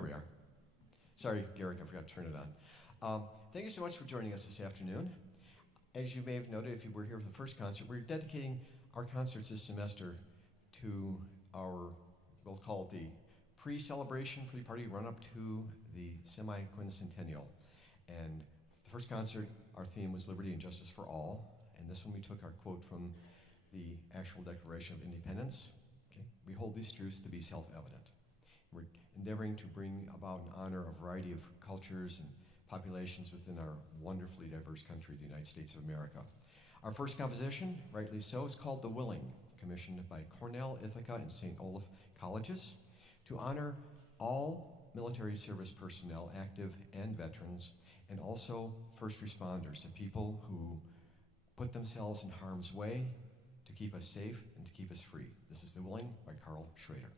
There we are. Sorry, Garrick, I forgot to turn it on. Thank you so much for joining us this afternoon. As you may have noted, if you were here for the first concert, we're dedicating our concerts this semester to our, we'll call it the pre-celebration, pre-party run-up to the semi-quincentennial. And the first concert, our theme was Liberty and Justice for All. And this one we took our quote from the actual Declaration of Independence. Okay? We hold these truths to be self-evident. We're endeavoring to bring about and honor a variety of cultures and populations within our wonderfully diverse country, the United States of America. Our first composition, rightly so, is called The Willing, commissioned by Cornell, Ithaca, and St. Olaf Colleges to honor all military service personnel, active and veterans, and also first responders, the people who put themselves in harm's way to keep us safe and to keep us free. This is The Willing by Carl Schrader.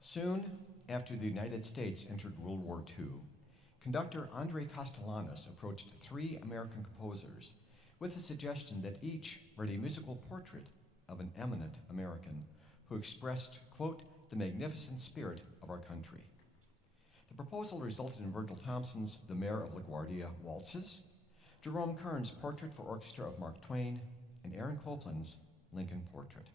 Soon after the United States entered World War II, conductor Andre Castellanos approached three American composers with the suggestion that each write a musical portrait of an eminent American who expressed, quote, the magnificent spirit of our country. The proposal resulted in Virgil Thompson's The Mayor of LaGuardia Waltzes, Jerome Kern's Portrait for Orchestra of Mark Twain, and Aaron Copland's Lincoln Portrait.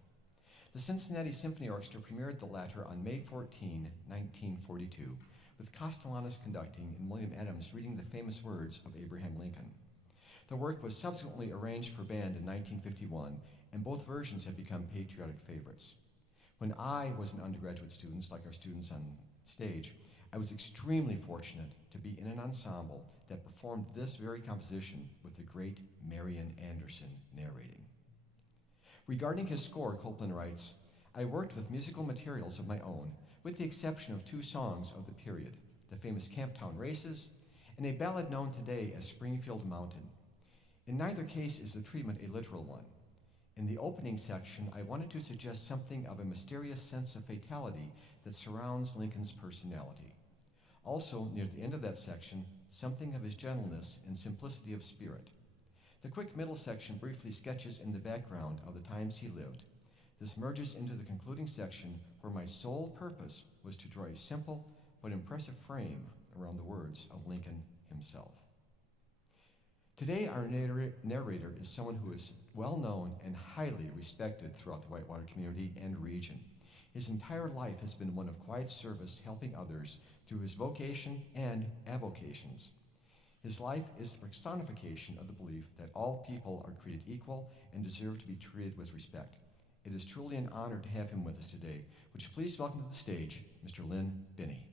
The Cincinnati Symphony Orchestra premiered the latter on May 14, 1942, with Castellanos conducting and William Adams reading the famous words of Abraham Lincoln. The work was subsequently arranged for band in 1951, and both versions have become patriotic favorites. When I was an undergraduate student, like our students on stage, I was extremely fortunate to be in an ensemble that performed this very composition with the great Marian Anderson narrating. Regarding his score, Copland writes, I worked with musical materials of my own, with the exception of two songs of the period, the famous Camptown Races, and a ballad known today as Springfield Mountain. In neither case is the treatment a literal one. In the opening section, I wanted to suggest something of a mysterious sense of fatality that surrounds Lincoln's personality. Also, near the end of that section, something of his gentleness and simplicity of spirit. The quick middle section briefly sketches in the background of the times he lived. This merges into the concluding section where my sole purpose was to draw a simple but impressive frame around the words of Lincoln himself. Today, our narrator is someone who is well known and highly respected throughout the Whitewater community and region. His entire life has been one of quiet service, helping others through his vocation and avocations. His life is the personification of the belief that all people are created equal and deserve to be treated with respect. It is truly an honor to have him with us today. Would you please welcome to the stage Mr. Lynn Binney.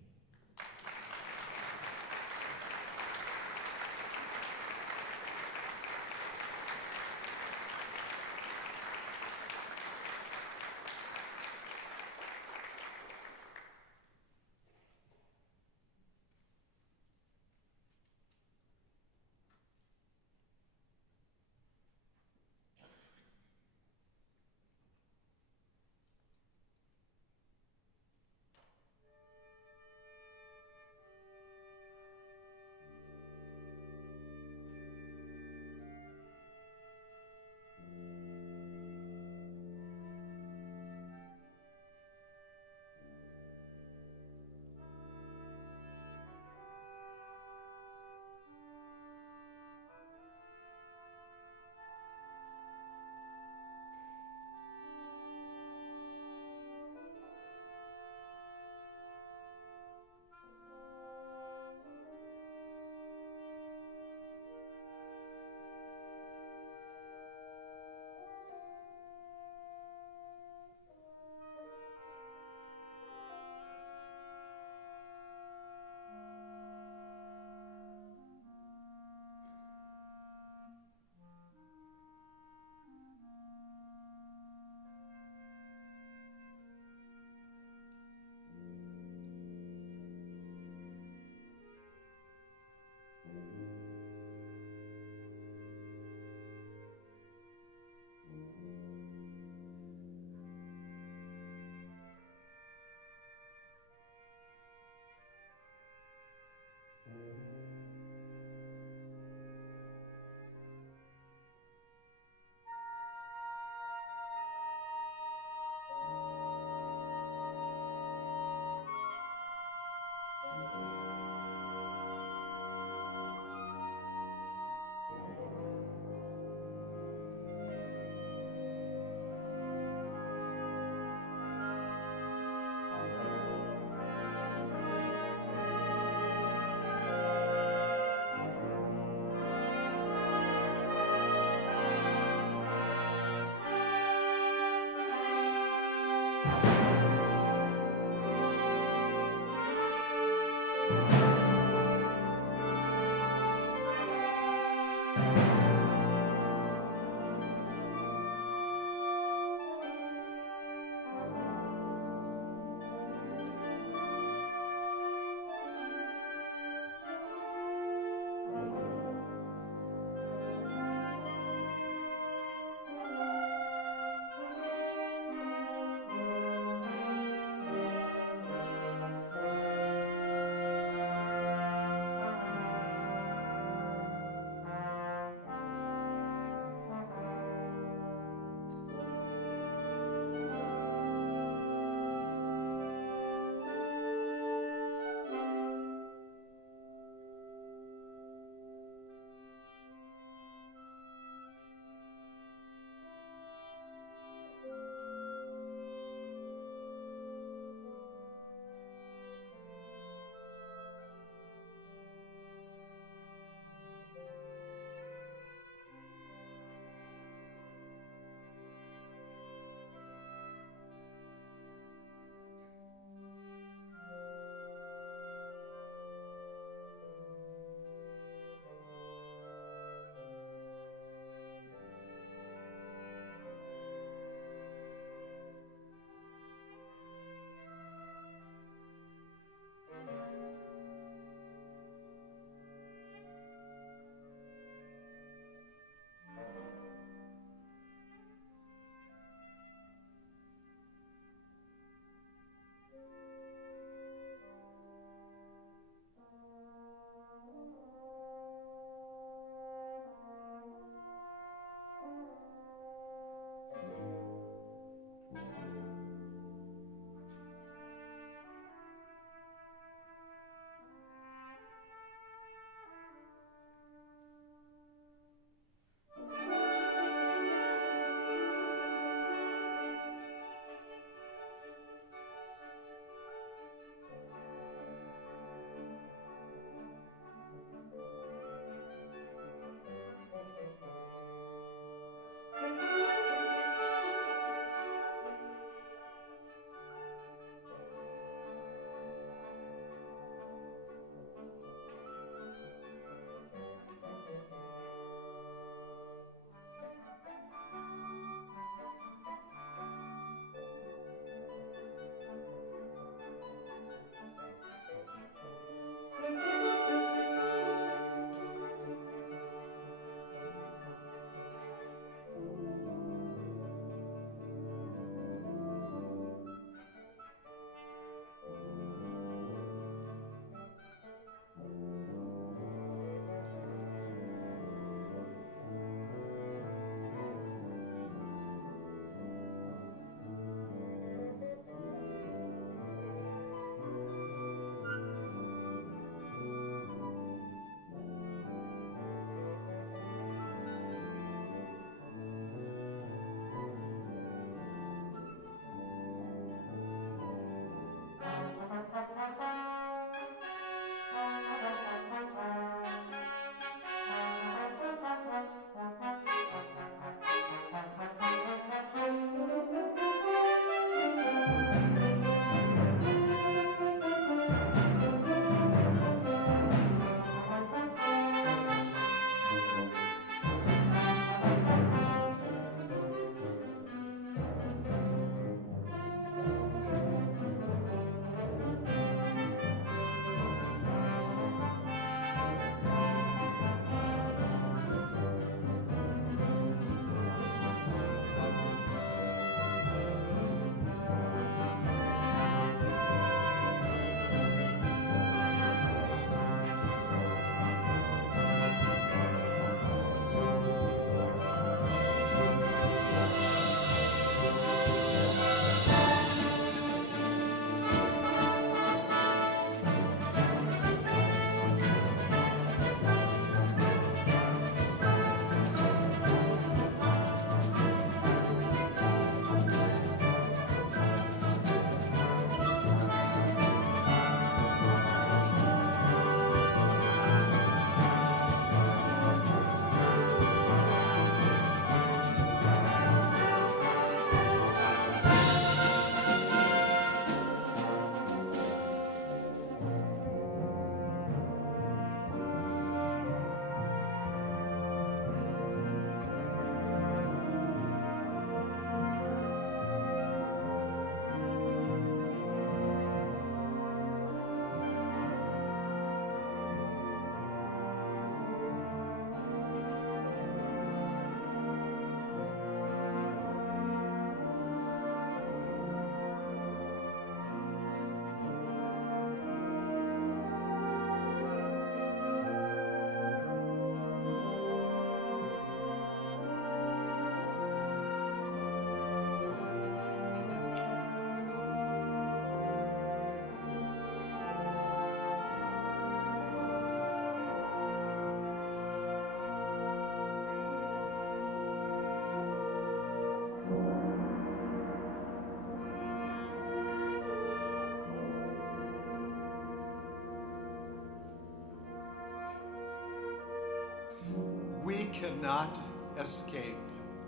cannot escape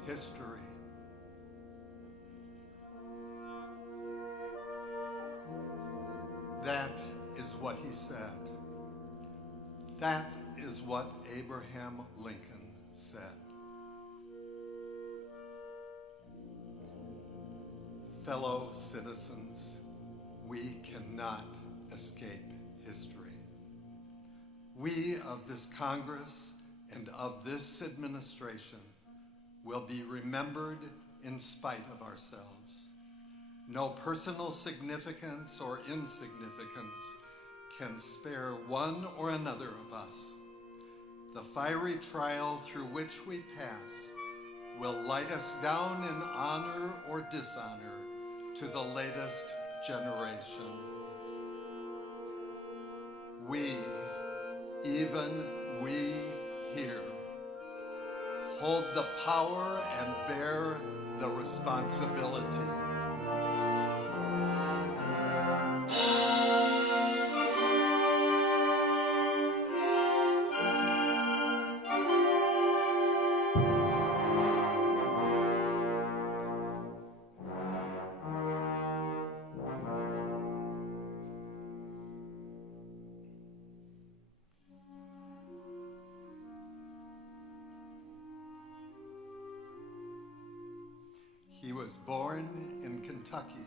history. That is what he said. That is what Abraham Lincoln said. Fellow citizens, we cannot escape history. We of this Congress and of this administration will be remembered in spite of ourselves. No personal significance or insignificance can spare one or another of us. The fiery trial through which we pass will light us down in honor or dishonor to the latest generation. We, even we here, hold the power and bear the responsibility. He was born in Kentucky,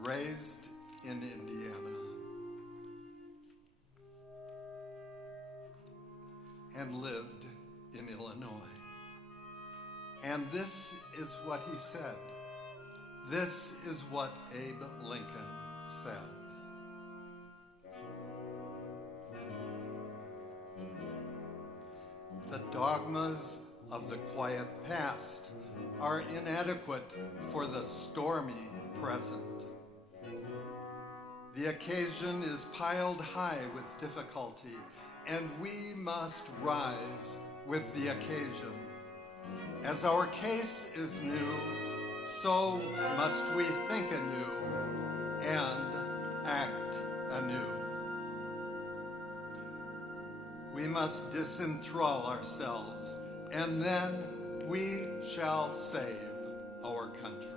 raised in Indiana, and lived in Illinois. And this is what he said. This is what Abe Lincoln said. The dogmas of the quiet past are inadequate for the stormy present. The occasion is piled high with difficulty, and we must rise with the occasion. As our case is new, so must we think anew and act anew. We must disenthrall ourselves, and then we shall save our country.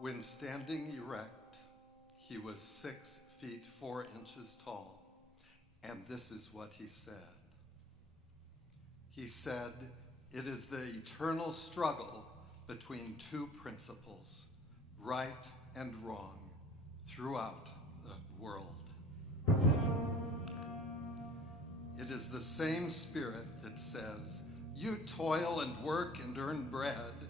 When standing erect, he was 6 feet 4 inches tall, and this is what he said. He said, "It is the eternal struggle between two principles, right and wrong, throughout the world. It is the same spirit that says, 'You toil and work and earn bread,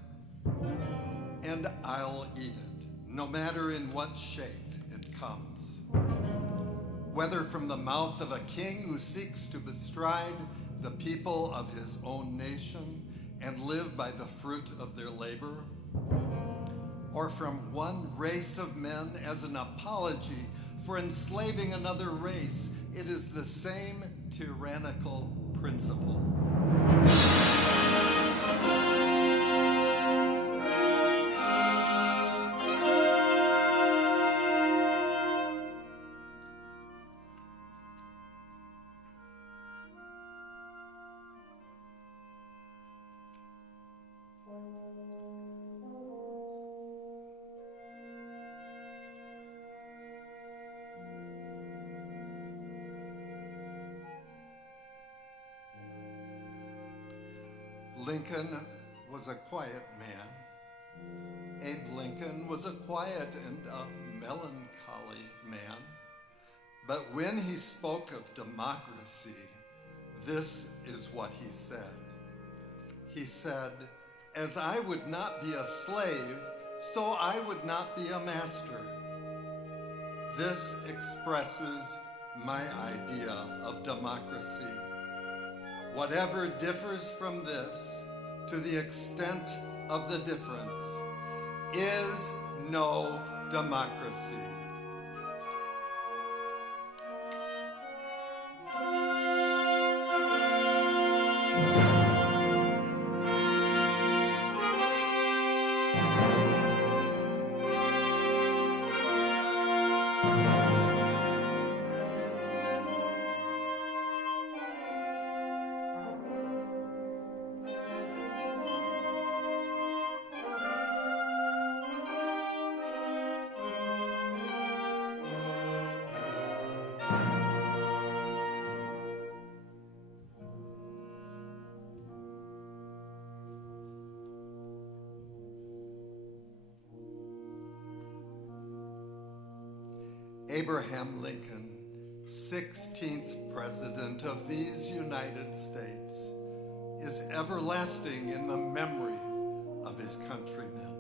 and I'll eat it, no matter in what shape it comes.' Whether from the mouth of a king who seeks to bestride the people of his own nation and live by the fruit of their labor, or from one race of men as an apology for enslaving another race, it is the same tyrannical principle." Lincoln was a quiet man. Abe Lincoln was a quiet and a melancholy man. But when he spoke of democracy, this is what he said. He said, "As I would not be a slave, so I would not be a master." This expresses my idea of democracy. Whatever differs from this, to the extent of the difference, is no democracy. Abraham Lincoln, 16th President of these United States, is everlasting in the memory of his countrymen.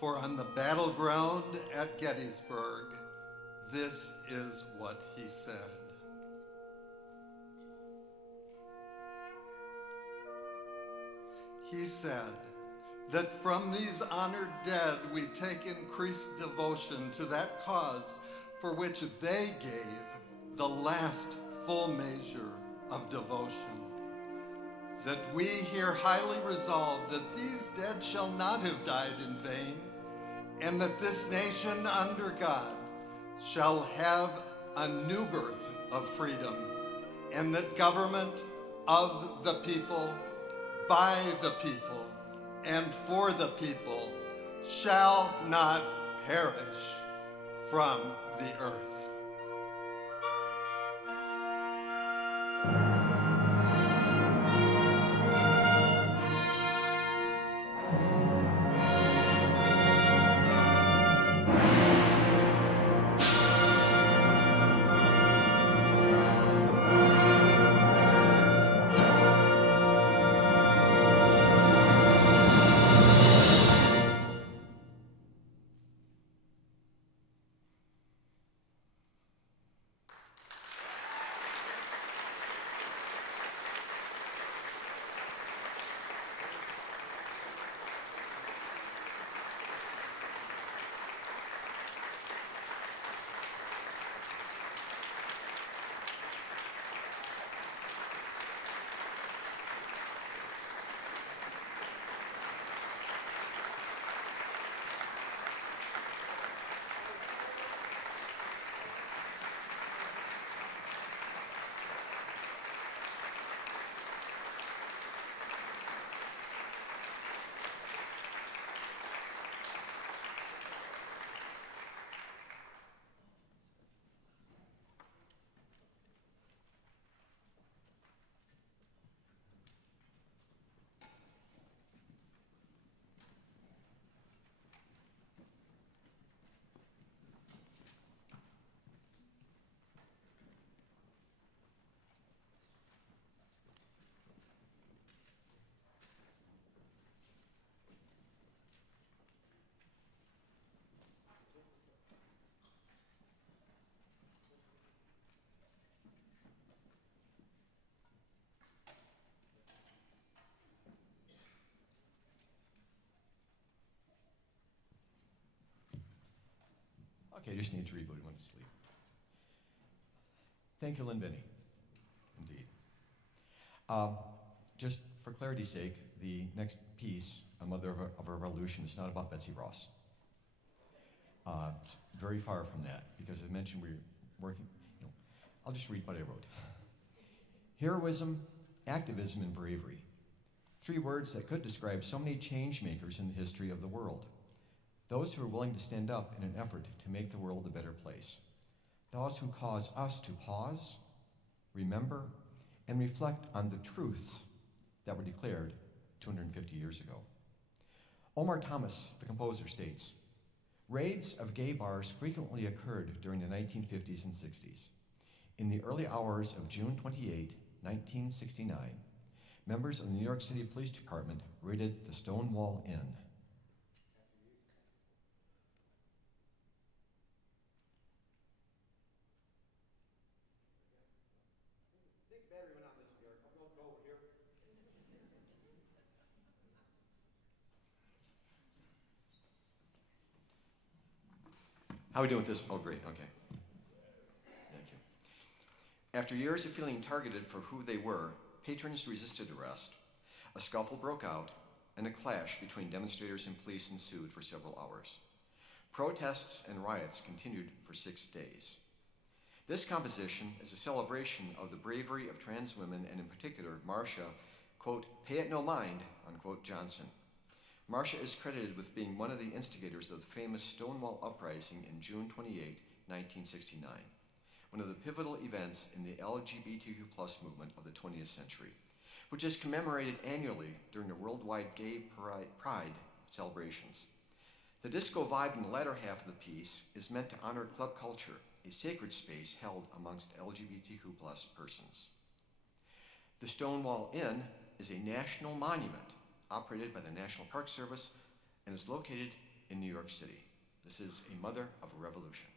For on the battleground at Gettysburg, this is what he said. He said that from these honored dead we take increased devotion to that cause for which they gave the last full measure of devotion. That we here highly resolve that these dead shall not have died in vain, and that this nation under God shall have a new birth of freedom, and that government of the people, by the people, and for the people shall not perish from the earth. Okay, I just need to reboot. He went to sleep. Thank you, Lynn Binney. Indeed. Just for clarity's sake, the next piece, A Mother of a Revolution, is not about Betsy Ross. It's very far from that, because I mentioned we're working, I'll just read what I wrote. Heroism, activism, and bravery. 3 words that could describe so many change makers in the history of the world. Those who are willing to stand up in an effort to make the world a better place. Those who cause us to pause, remember, and reflect on the truths that were declared 250 years ago. Omar Thomas, the composer, states, raids of gay bars frequently occurred during the 1950s and 60s. In the early hours of June 28, 1969, members of the New York City Police Department raided the Stonewall Inn. How are we doing with this? Oh, great, okay. Thank you. After years of feeling targeted for who they were, patrons resisted arrest. A scuffle broke out, and a clash between demonstrators and police ensued for several hours. Protests and riots continued for 6 days. This composition is a celebration of the bravery of trans women, and in particular, Marcia, quote, "pay it no mind," unquote, Johnson. Marcia is credited with being one of the instigators of the famous Stonewall Uprising in June 28, 1969, one of the pivotal events in the LGBTQ+ movement of the 20th century, which is commemorated annually during the worldwide Gay Pride celebrations. The disco vibe in the latter half of the piece is meant to honor club culture, a sacred space held amongst LGBTQ+ persons. The Stonewall Inn is a national monument operated by the National Park Service and is located in New York City. This is a mother of a revolution.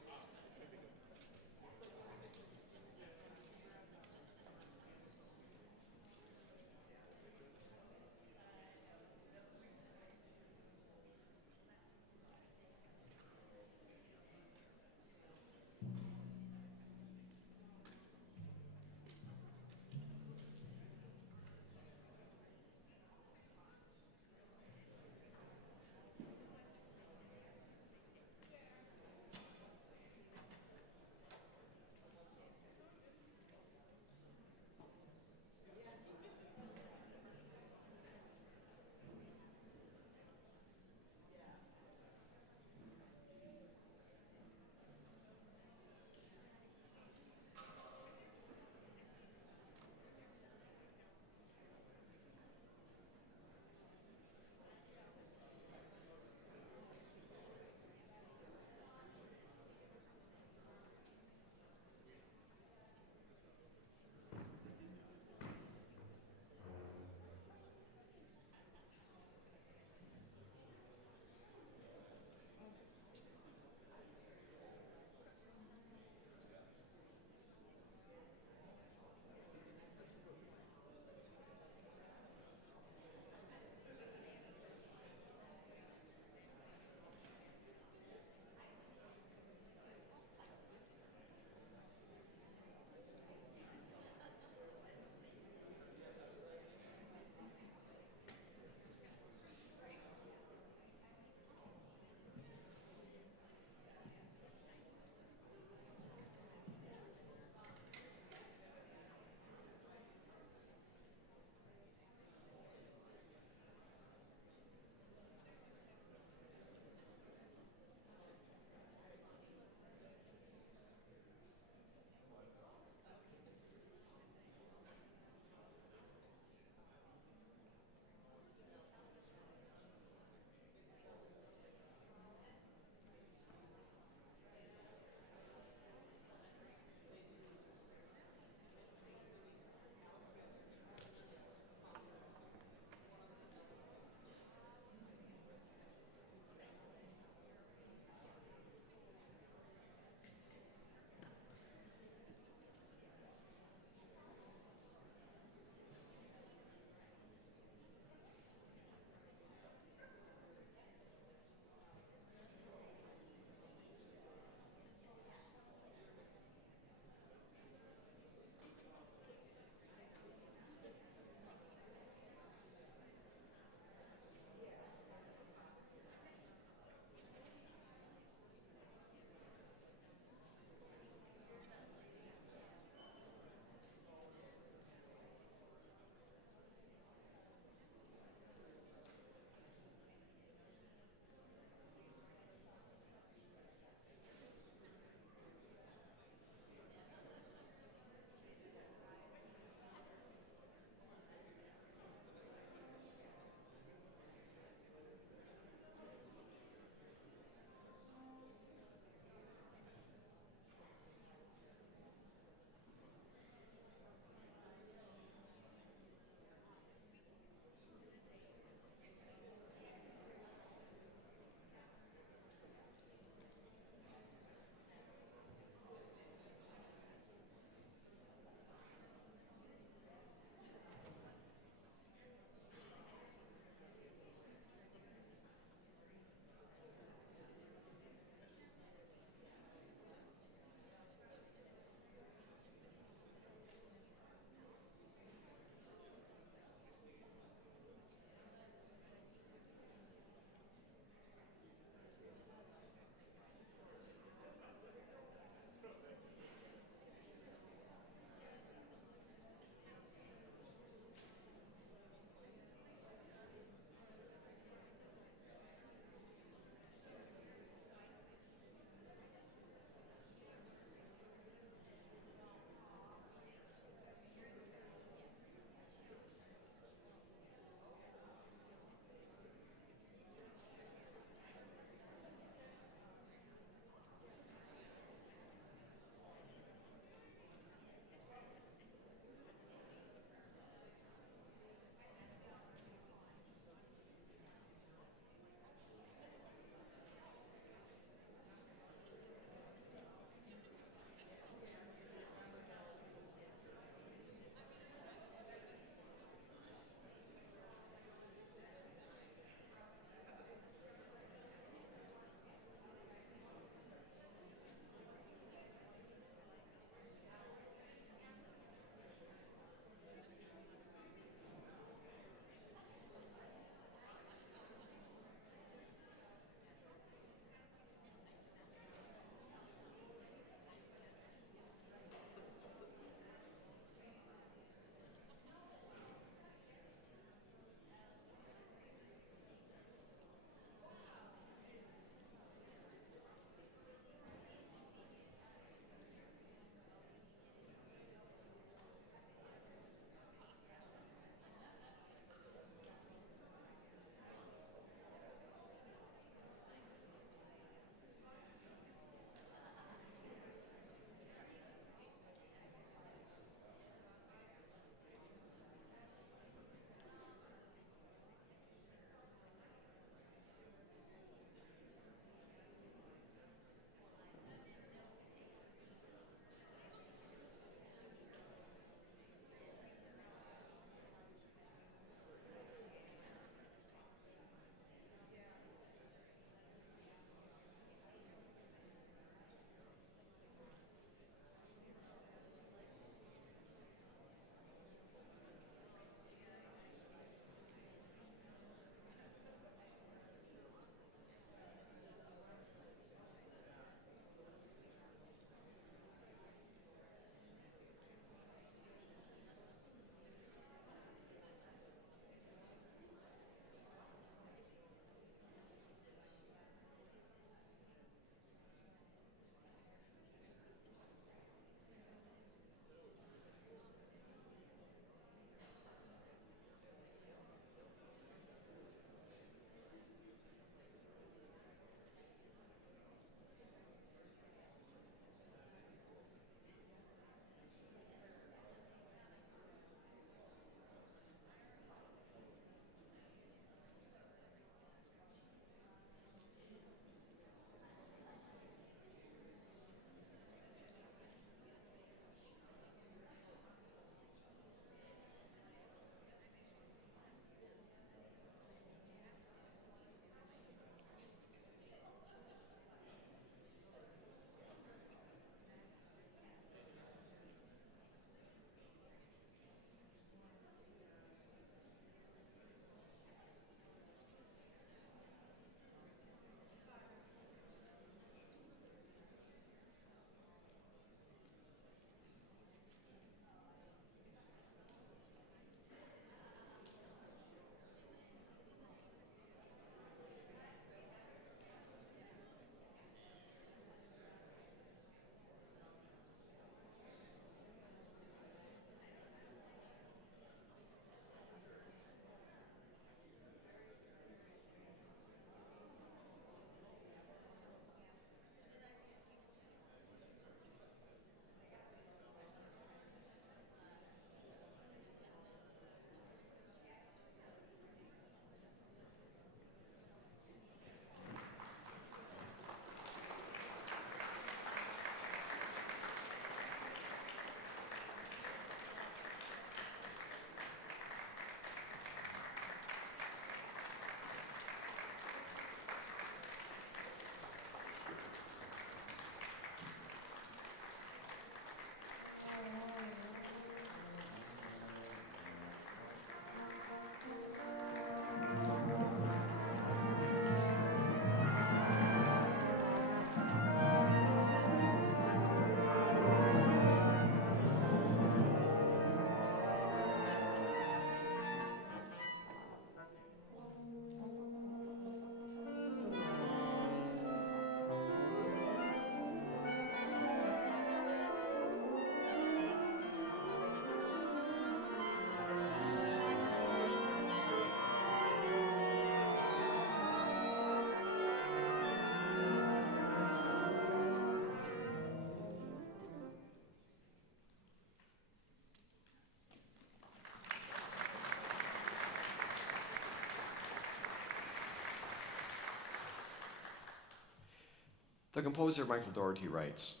The composer Michael Dougherty writes,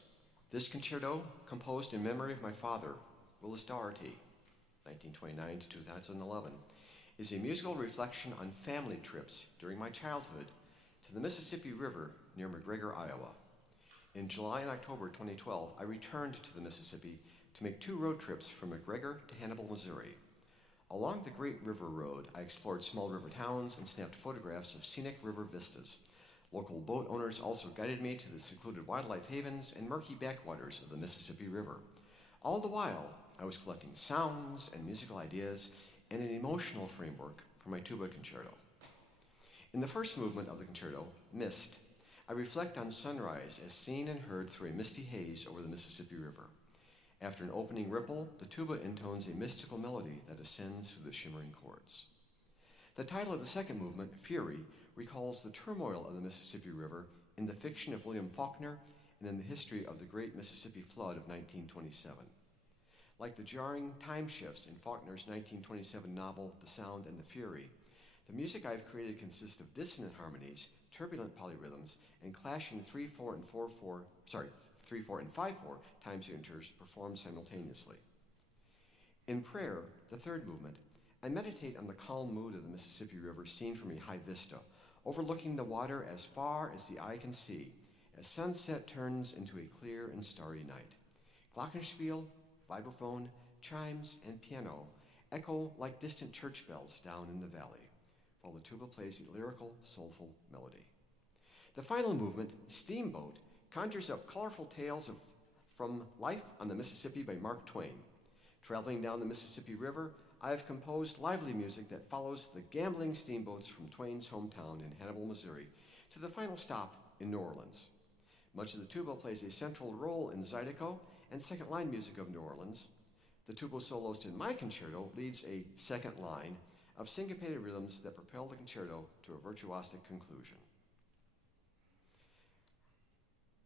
"This concerto, composed in memory of my father, Willis Dougherty, 1929 to 2011, is a musical reflection on family trips during my childhood to the Mississippi River near McGregor, Iowa. In July and October 2012, I returned to the Mississippi to make 2 road trips from McGregor to Hannibal, Missouri. Along the Great River Road, I explored small river towns and snapped photographs of scenic river vistas. Local boat owners also guided me to the secluded wildlife havens and murky backwaters of the Mississippi River. All the while, I was collecting sounds and musical ideas and an emotional framework for my tuba concerto. In the first movement of the concerto, Mist, I reflect on sunrise as seen and heard through a misty haze over the Mississippi River. After an opening ripple, the tuba intones a mystical melody that ascends through the shimmering chords. The title of the second movement, Fury, recalls the turmoil of the Mississippi River in the fiction of William Faulkner and in the history of the Great Mississippi Flood of 1927. Like the jarring time shifts in Faulkner's 1927 novel, The Sound and the Fury, the music I've created consists of dissonant harmonies, turbulent polyrhythms, and clashing 3/4 and 5/4 time signatures performed simultaneously. In Prayer, the third movement, I meditate on the calm mood of the Mississippi River seen from a high vista, overlooking the water as far as the eye can see, as sunset turns into a clear and starry night. Glockenspiel, vibraphone, chimes, and piano echo like distant church bells down in the valley, while the tuba plays a lyrical, soulful melody. The final movement, Steamboat, conjures up colorful tales from life on the Mississippi by Mark Twain. Traveling down the Mississippi River, I have composed lively music that follows the gambling steamboats from Twain's hometown in Hannibal, Missouri, to the final stop in New Orleans. Much of the tuba plays a central role in Zydeco and second line music of New Orleans. The tuba soloist in my concerto leads a second line of syncopated rhythms that propel the concerto to a virtuosic conclusion.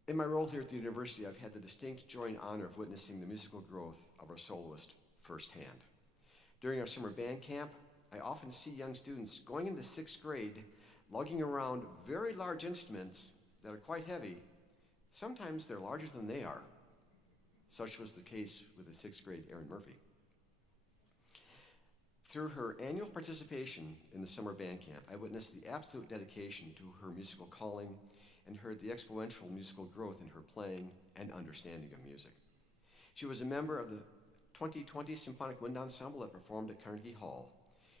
In my role here at the university, I've had the distinct joy and honor of witnessing the musical growth of our soloist firsthand. During our summer band camp, I often see young students going into 6th grade, lugging around very large instruments that are quite heavy. Sometimes they're larger than they are. Such was the case with the 6th grade Erin Murphy. Through her annual participation in the summer band camp, I witnessed the absolute dedication to her musical calling and heard the exponential musical growth in her playing and understanding of music. She was a member of the 2020 Symphonic Wind Ensemble that performed at Carnegie Hall.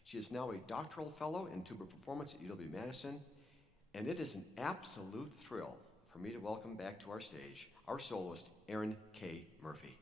She is now a doctoral fellow in tuba performance at UW-Madison, and it is an absolute thrill for me to welcome back to our stage our soloist, Erin K. Murphy.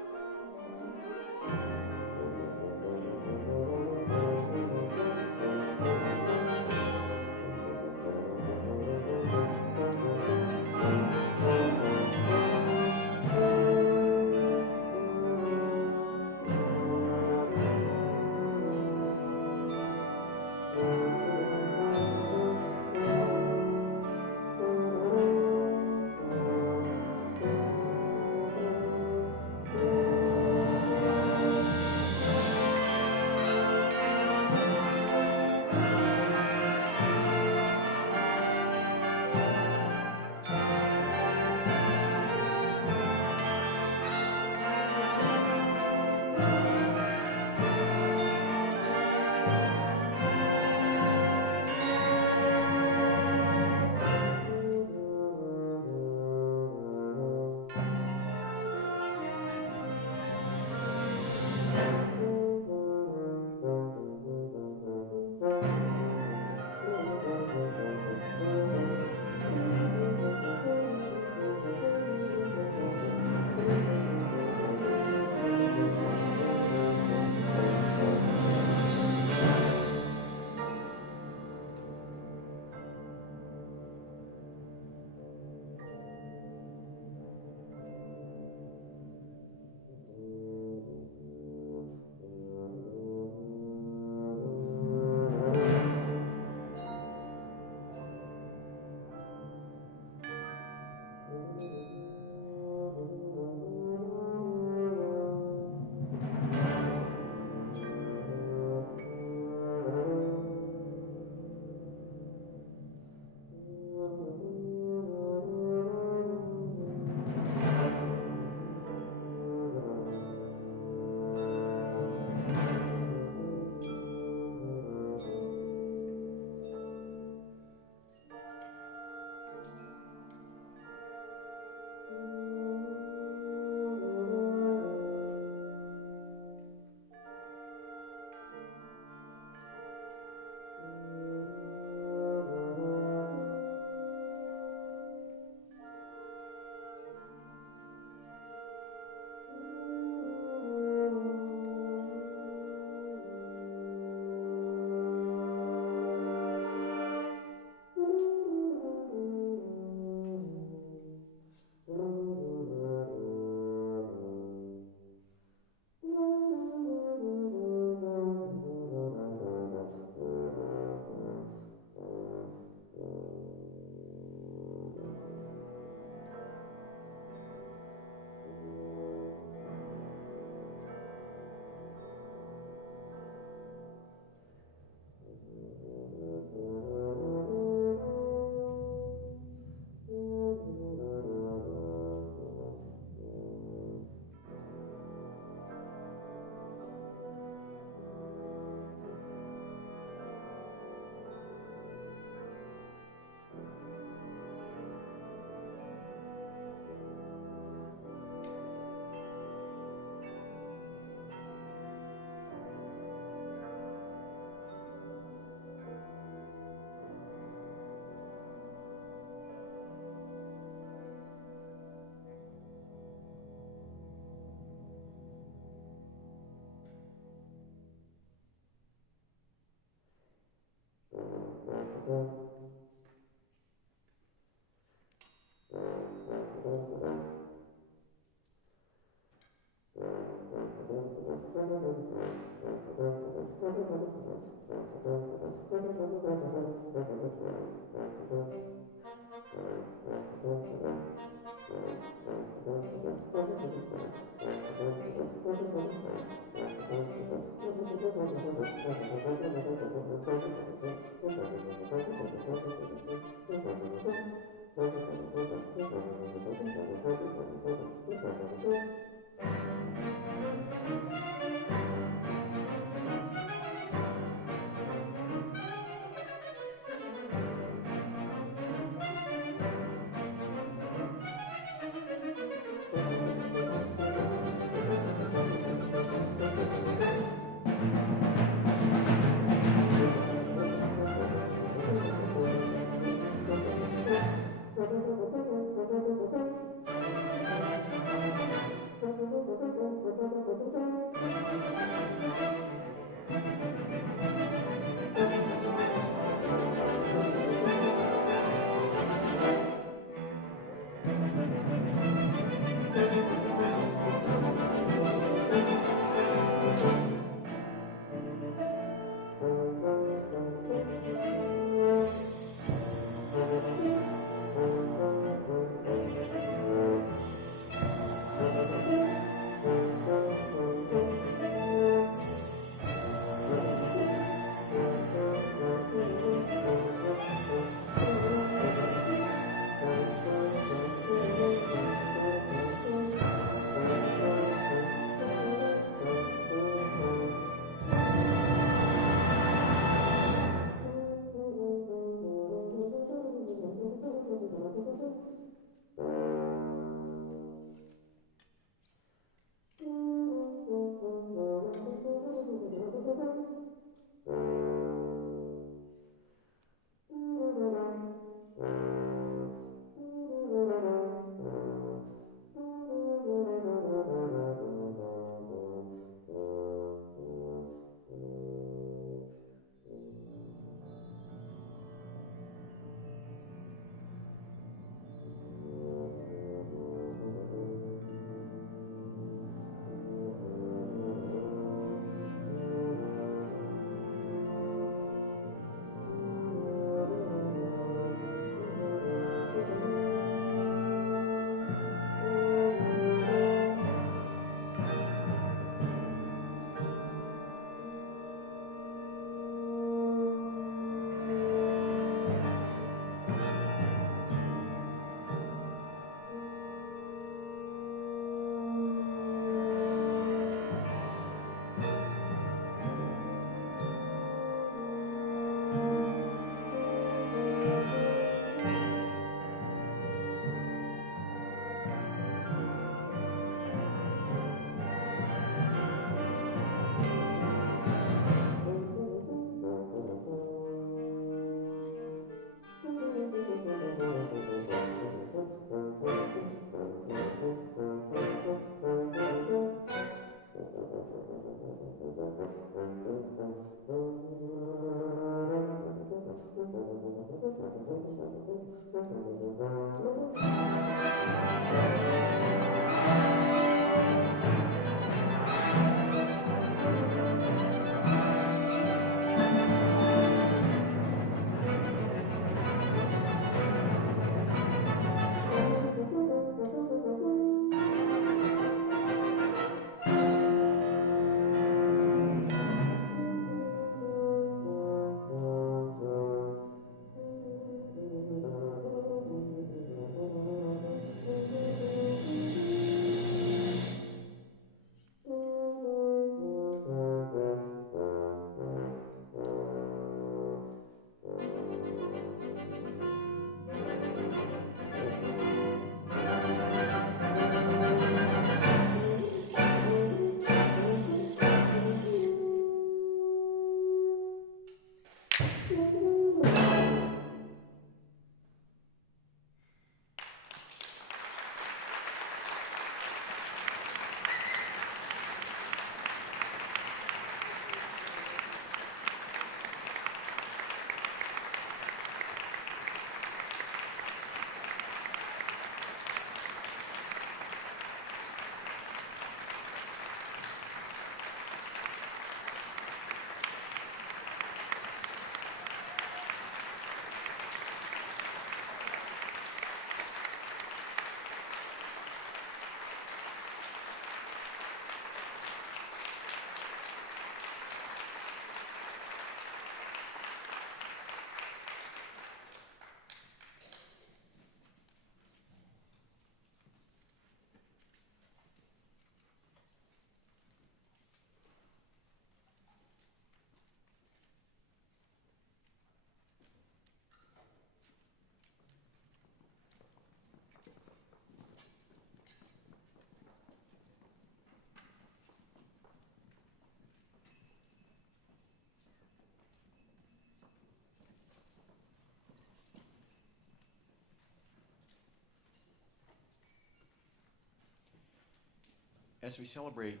As we celebrate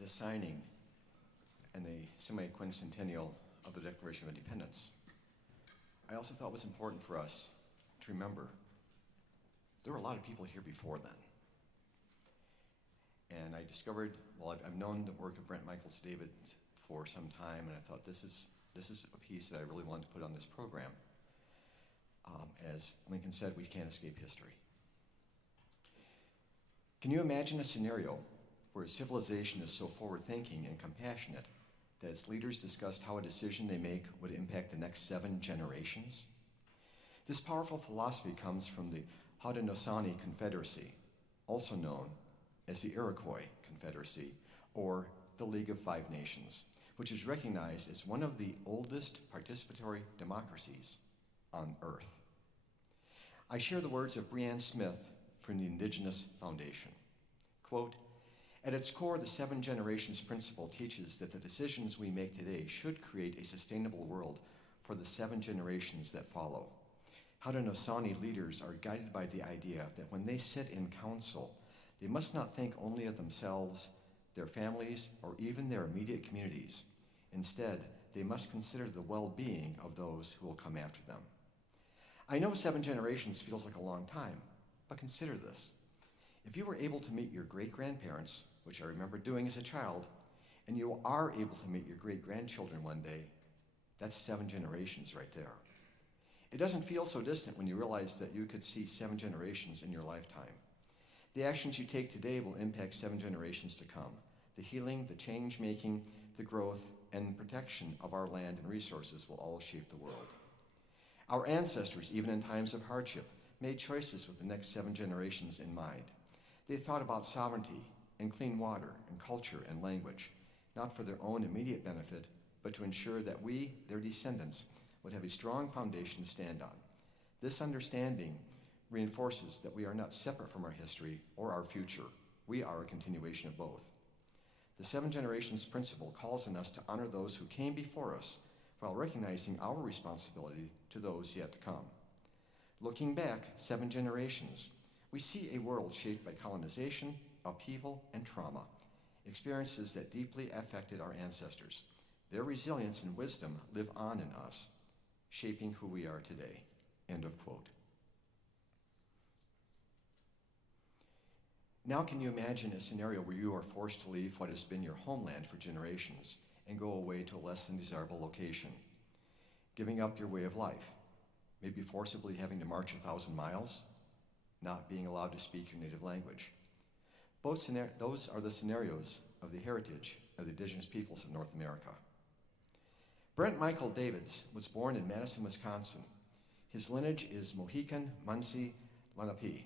the signing and the semi-quincentennial of the Declaration of Independence, I also thought it was important for us to remember there were a lot of people here before then. And I discovered, well, I've known the work of Brent Michaels David for some time, and I thought this is a piece that I really wanted to put on this program. As Lincoln said, we can't escape history. Can you imagine a scenario where a civilization is so forward-thinking and compassionate that its leaders discussed how a decision they make would impact the next 7 generations? This powerful philosophy comes from the Haudenosaunee Confederacy, also known as the Iroquois Confederacy, or the League of Five Nations, which is recognized as one of the oldest participatory democracies on Earth. I share the words of Brianne Smith from the Indigenous Foundation. Quote, "At its core, the 7 generations principle teaches that the decisions we make today should create a sustainable world for the 7 generations that follow. Haudenosaunee leaders are guided by the idea that when they sit in council, they must not think only of themselves, their families, or even their immediate communities. Instead, they must consider the well-being of those who will come after them. I know 7 generations feels like a long time, but consider this. If you were able to meet your great-grandparents, which I remember doing as a child, and you are able to meet your great-grandchildren one day, that's 7 generations right there. It doesn't feel so distant when you realize that you could see 7 generations in your lifetime. The actions you take today will impact 7 generations to come. The healing, the change-making, the growth, and protection of our land and resources will all shape the world. Our ancestors, even in times of hardship, made choices with the next 7 generations in mind. They thought about sovereignty and clean water and culture and language, not for their own immediate benefit, but to ensure that we, their descendants, would have a strong foundation to stand on. This understanding reinforces that we are not separate from our history or our future. We are a continuation of both. The 7 generations principle calls on us to honor those who came before us while recognizing our responsibility to those yet to come. Looking back 7 generations, we see a world shaped by colonization, upheaval, and trauma, experiences that deeply affected our ancestors. Their resilience and wisdom live on in us, shaping who we are today." End of quote. Now can you imagine a scenario where you are forced to leave what has been your homeland for generations and go away to a less than desirable location, giving up your way of life, maybe forcibly having to march 1,000 miles, not being allowed to speak your native language? Those are the scenarios of the heritage of the indigenous peoples of North America. Brent Michael Davids was born in Madison, Wisconsin. His lineage is Mohican, Munsee, Lenape.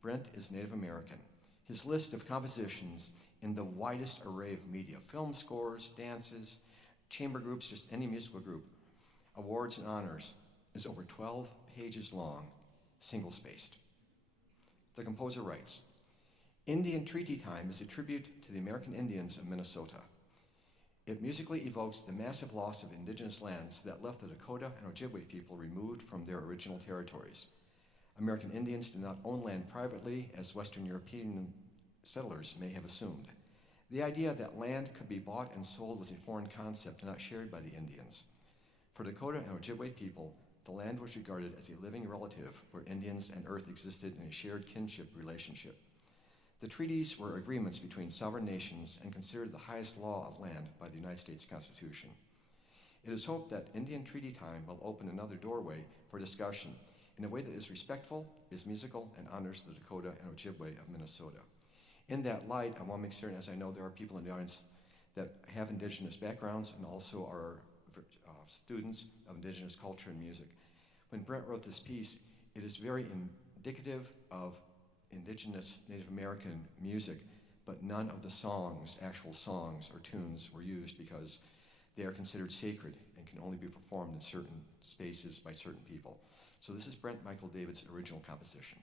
Brent is Native American. His list of compositions in the widest array of media, film scores, dances, chamber groups, just any musical group, awards and honors, is over 12 pages long, single-spaced. The composer writes, "Indian Treaty Time is a tribute to the American Indians of Minnesota. It musically evokes the massive loss of indigenous lands that left the Dakota and Ojibwe people removed from their original territories. American Indians did not own land privately, as Western European settlers may have assumed. The idea that land could be bought and sold was a foreign concept not shared by the Indians. For Dakota and Ojibwe people, the land was regarded as a living relative where Indians and earth existed in a shared kinship relationship. The treaties were agreements between sovereign nations and considered the highest law of land by the United States Constitution. It is hoped that Indian Treaty Time will open another doorway for discussion in a way that is respectful, is musical, and honors the Dakota and Ojibwe of Minnesota. In that light, I want to make certain, as I know there are people in the audience that have indigenous backgrounds and also are students of indigenous culture and music. When Brent wrote this piece, it is very indicative of indigenous Native American music, but none of the songs, actual songs or tunes, were used because they are considered sacred and can only be performed in certain spaces by certain people. So this is Brent Michael David's original composition.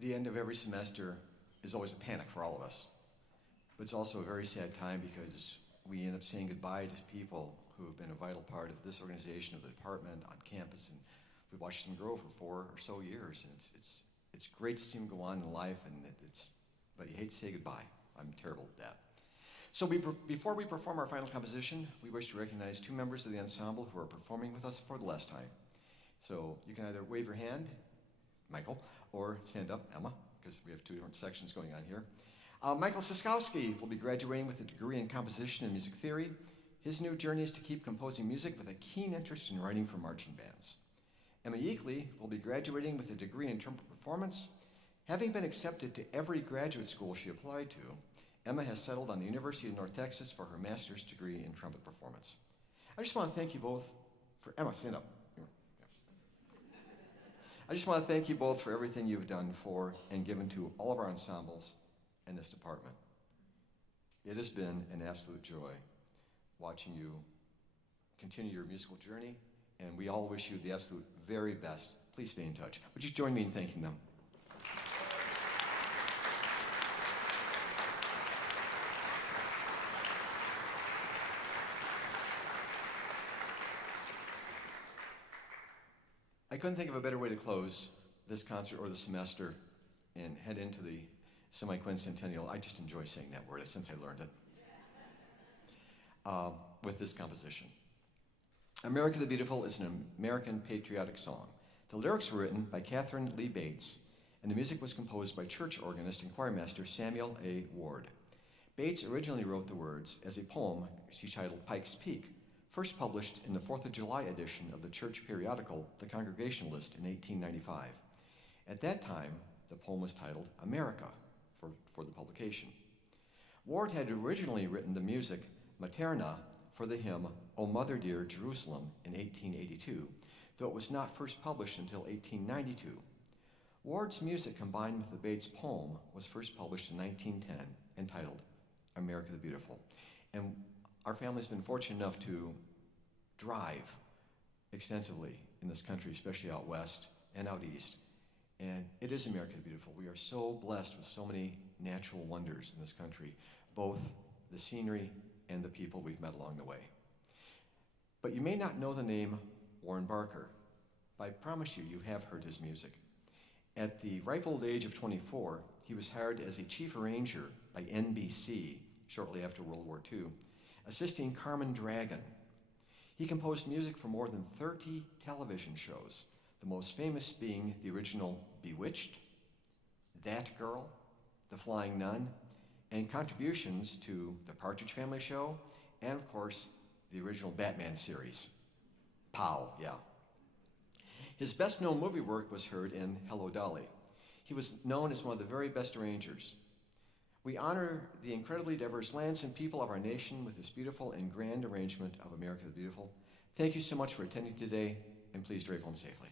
The end of every semester is always a panic for all of us. But it's also a very sad time because we end up saying goodbye to people who have been a vital part of this organization, of the department, on campus, and we've watched them grow for 4 or so years. And it's great to see them go on in life, but you hate to say goodbye. I'm terrible at that. So before we perform our final composition, we wish to recognize 2 members of the ensemble who are performing with us for the last time. So you can either wave your hand, Michael, or stand up, Emma, because we have 2 different sections going on here. Michael Siskowski will be graduating with a degree in composition and music theory. His new journey is to keep composing music with a keen interest in writing for marching bands. Emma Yeakley will be graduating with a degree in trumpet performance. Having been accepted to every graduate school she applied to, Emma has settled on the University of North Texas for her master's degree in trumpet performance. I just want to thank you both for, Emma, stand up. I just want to thank you both for everything you've done for and given to all of our ensembles and this department. It has been an absolute joy watching you continue your musical journey, and we all wish you the absolute very best. Please stay in touch. Would you join me in thanking them? I couldn't think of a better way to close this concert or the semester and head into the semi-quincentennial. I just enjoy saying that word since I learned it. With this composition. America the Beautiful is an American patriotic song. The lyrics were written by Catherine Lee Bates, and the music was composed by church organist and choirmaster Samuel A. Ward. Bates originally wrote the words as a poem she titled Pike's Peak, first published in the 4th of July edition of the church periodical, The Congregationalist, in 1895. At that time, the poem was titled America for the publication. Ward had originally written the music Materna for the hymn O Mother Dear Jerusalem in 1882, though it was not first published until 1892. Ward's music combined with the Bates poem was first published in 1910, entitled America the Beautiful. And our family's been fortunate enough to drive extensively in this country, especially out west and out east. And it is America the Beautiful. We are so blessed with so many natural wonders in this country, both the scenery and the people we've met along the way. But you may not know the name Warren Barker, but I promise you, you have heard his music. At the ripe old age of 24, he was hired as a chief arranger by NBC shortly after World War II, assisting Carmen Dragon. He composed music for more than 30 television shows, the most famous being the original Bewitched, That Girl, The Flying Nun, and contributions to The Partridge Family Show, and of course, the original Batman series. Pow, yeah. His best-known movie work was heard in Hello, Dolly. He was known as one of the very best arrangers. We honor the incredibly diverse lands and people of our nation with this beautiful and grand arrangement of America the Beautiful. Thank you so much for attending today, and please drive home safely.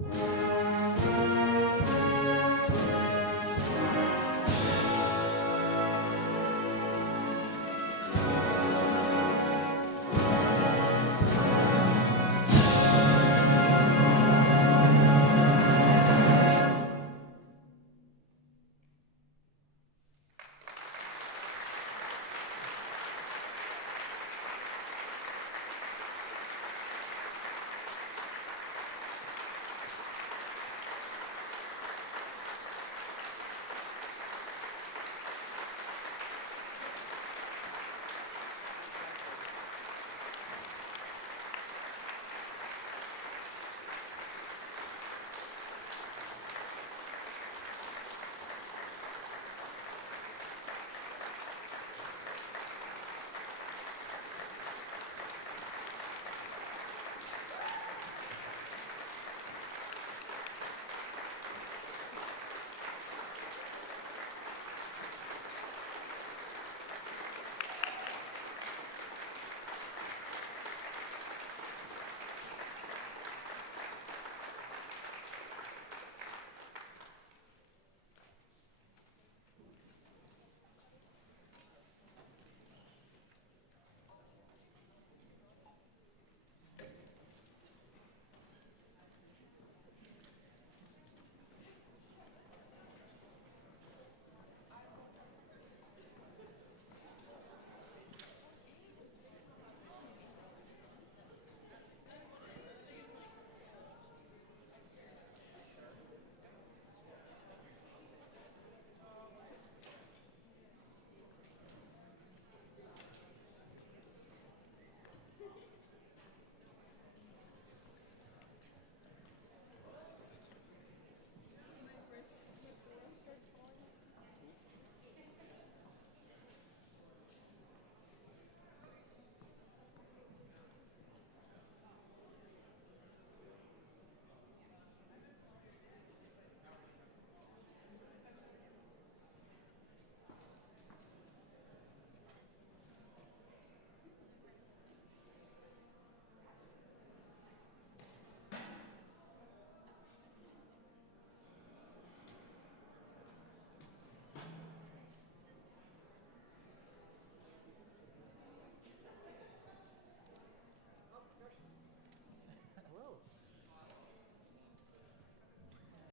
Thank you.